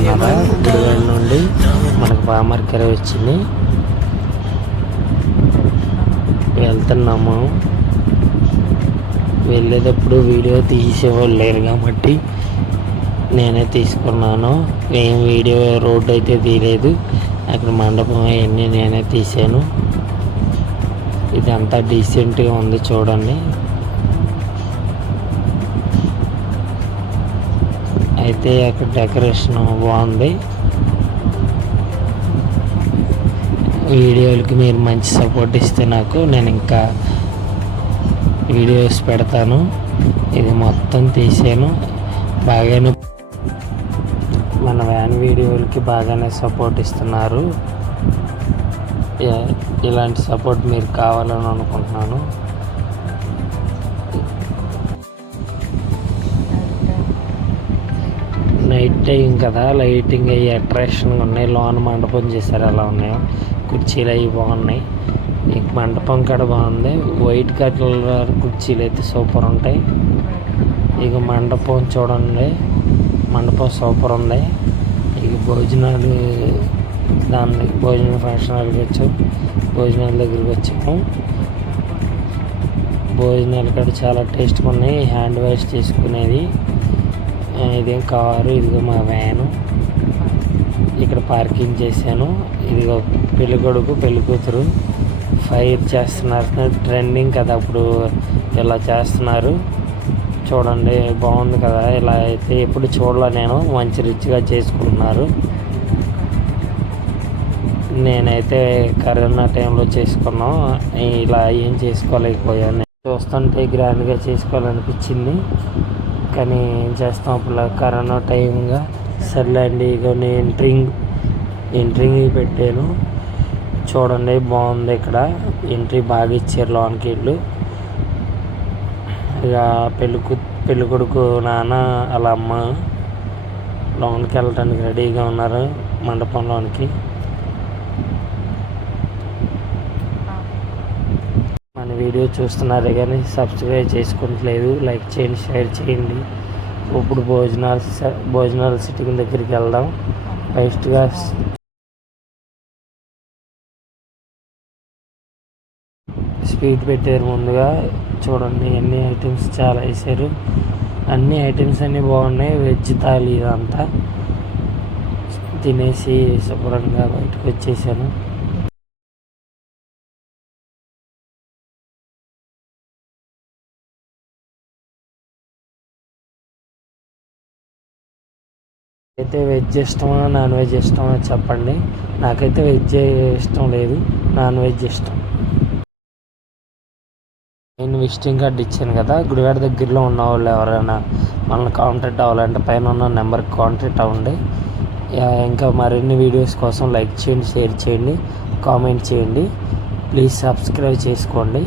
చూస్తున్నారా, గుడివాడ నుండి మనకు పామర్కర వచ్చింది. వెళ్తున్నాము. వెళ్ళేటప్పుడు వీడియో తీసేవాళ్ళు లేరు కాబట్టి నేనే తీసుకున్నాను. ఏం వీడియో రోడ్డు అయితే తీయలేదు. అక్కడ మండపం అవన్నీ నేనే తీసాను. ఇదంతా డీసెంట్గా ఉంది చూడండి. అయితే అక్కడ డెకరేషన్ బాగుంది. వీడియోలకి మీరు మంచి సపోర్ట్ ఇస్తే నేను ఇంకా వీడియోస్ పెడతాను. ఇది మొత్తం తీసాను. బాగానే మన వ్యాన్ వీడియోలకి బాగానే సపోర్ట్ ఇస్తున్నారు. ఇలాంటి సపోర్ట్ మీరు కావాలని అనుకుంటున్నాను. నైట్ టైం కదా, లైటింగ్ అయ్యి అట్రాక్షన్గా ఉన్నాయి. లోన మండపం చేశారు, అలా ఉన్నాయో కుర్చీలు అవి బాగున్నాయి. ఇంక మండపం కూడా బాగుంది. వైట్ కలర్ కుర్చీలు అయితే సూపర్ ఉంటాయి. ఇక మండపం చూడండి, మండపం సూపర్ ఉంది. ఇక భోజనాలు భోజనం ఫంక్షన్ హాల్కి వచ్చాము. భోజనాల దగ్గరికి వచ్చాము. భోజనాలు కూడా చాలా టేస్ట్గా ఉన్నాయి. హ్యాండ్ వాష్ చేసుకునేది. ఇదేం కారు, ఇదిగో మా వ్యాను. ఇక్కడ పార్కింగ్ చేశాను. ఇదిగో పెళ్ళి కొడుకు పెళ్ళి కూతురు ఫైర్ చేస్తున్నారు. ట్రెండింగ్ కదా, అప్పుడు ఇలా చేస్తున్నారు చూడండి. బాగుంది కదా, ఇలా అయితే ఎప్పుడు చూడలే నేను. మంచి రిచ్గా చేసుకుంటున్నారు. నేనైతే కరోనా టైంలో చేసుకున్నాం. ఇలా ఏం చేసుకోలేకపోయాను. చూస్తుంటే గ్రాండ్గా చేసుకోవాలనిపించింది, కానీ ఏం చేస్తాం, అప్పుడు కరోనా టైంగా. సర్లేండి, ఇక నేను ఎంట్రింగ్ పెట్టాను. చూడండి బాగుంది. ఇక్కడ ఎంట్రీ బాగా ఇచ్చారు లోనికి వెళ్ళు. ఇక పెళ్ళి కొడుకు నాన్న అలా అమ్మ లోనికి వెళ్ళటానికి రెడీగా ఉన్నారు మండపంలోనికి. మన వీడియో చూస్తున్నారే కానీ సబ్స్క్రైబ్ చేసుకోవట్లేదు. లైక్ చేయండి, షేర్ చేయండి. ఇప్పుడు భోజనాల సిట్టింగ్ దగ్గరికి వెళ్దాం. ఫస్ట్గా స్వీట్ పెట్టారు ముందుగా. చూడండి అన్ని ఐటమ్స్ చాలా వేసారు. అన్ని ఐటమ్స్ అన్నీ బాగున్నాయి. వెజ్ థాలీ ఇదంతా తినేసి శుభ్రంగా బయటకు వచ్చేసాను. అయితే వెజ్ ఇష్టమా నాన్ వెజ్ ఇష్టమా చెప్పండి. నాకైతే వెజ్ ఇష్టం లేదు, నాన్ వెజ్ ఇష్టం. నేను విజిటింగ్ కార్డు ఇచ్చాను కదా, గుడివాడ దగ్గరలో ఉన్న వాళ్ళు ఎవరైనా మనల్ని కాంటాక్ట్ అవ్వాలంటే పైన ఉన్న నెంబర్కి కాంటాక్ట్ అవ్వండి. ఇంకా మరిన్ని వీడియోస్ కోసం లైక్ చేయండి, షేర్ చేయండి, కామెంట్ చేయండి. ప్లీజ్ సబ్స్క్రైబ్ చేసుకోండి.